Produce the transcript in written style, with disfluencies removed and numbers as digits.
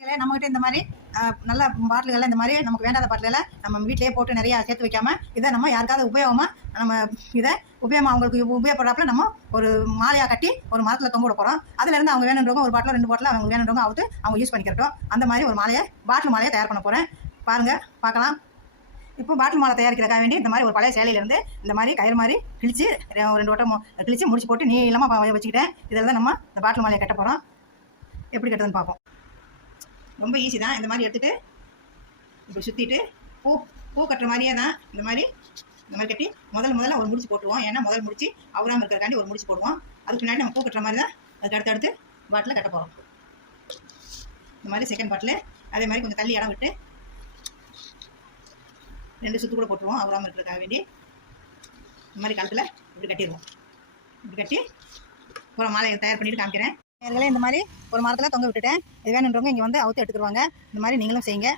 நம்மகிட்ட இந்த மாதிரி நல்ல பாட்டில்கள் இந்த மாதிரி நமக்கு வேண்டாத பாட்டில்களை நம்ம வீட்டிலேயே போட்டு நிறையா சேர்த்து வைக்காம இதை நம்ம யாருக்காவது உபயோகமாக நம்ம இதை உபயோகமாக அவங்களுக்கு உபயோகப்படுறாப்புல நம்ம ஒரு மாலையாக கட்டி ஒரு மரத்தில் தொங்க விட போகிறோம். அதுலேருந்து அவங்க வேணுன்றவங்க ஒரு பாட்டில் 2 பாட்டில் அவங்க வேணுன்றவங்க அவங்க யூஸ் பண்ணிக்கிறட்டும். அந்த மாதிரி ஒரு மாலையை பாட்டில் மாலையை தயார் பண்ண போகிறேன். பாருங்கள், பார்க்கலாம். இப்போ பாட்டில் மாலை தயாரிக்கிறதுக்காக வேண்டி இந்த மாதிரி ஒரு பழைய சேலையிலேருந்து இந்த மாதிரி கயிறு மாதிரி கிழிச்சு 2 வட்டம் கிழிச்சு முடிச்சு போட்டு நீளமாக வச்சுக்கிட்டேன். இதில் தான் நம்ம இந்த பாட்டில் மாலையை கட்ட போகிறோம். எப்படி கட்டுறதுன்னு பார்ப்போம். ரொம்ப ஈஸி தான். இந்த மாதிரி எடுத்துகிட்டு இப்படி சுற்றிட்டு பூ கட்டுற மாதிரியே தான் இந்த மாதிரி கட்டி முதல்ல ஒரு முடிச்சு போட்டுருவோம். ஏன்னா முதல் முடிச்சு அவராமல் இருக்கிறக்காண்டி ஒரு முடிச்சு போடுவோம். அதுக்கு பின்னாடி நம்ம பூ கட்டுற மாதிரி தான் அதுக்கு அடுத்து பாட்டில் கட்ட போகிறோம். இந்த மாதிரி செகண்ட் பாட்டில் அதே மாதிரி கொஞ்சம் தள்ளி இடம் விட்டு 2 சுற்று கூட போட்டுருவோம். அவராமல் இருக்கிறதுக்காக வேண்டி இந்த மாதிரி காலத்தில் இப்படி கட்டிடுவோம். இப்படி கட்டி ஒரு மாலையை தயார் பண்ணிவிட்டு காமிக்கிறேன். இந்த மாதிரி ஒரு மரத்தில் தொங்க விட்டுட்டேன். இது வேணுன்றவங்க இங்கே வந்து அவுத்து எடுத்துருவாங்க. இந்த மாதிரி நீங்களும் செய்யுங்க.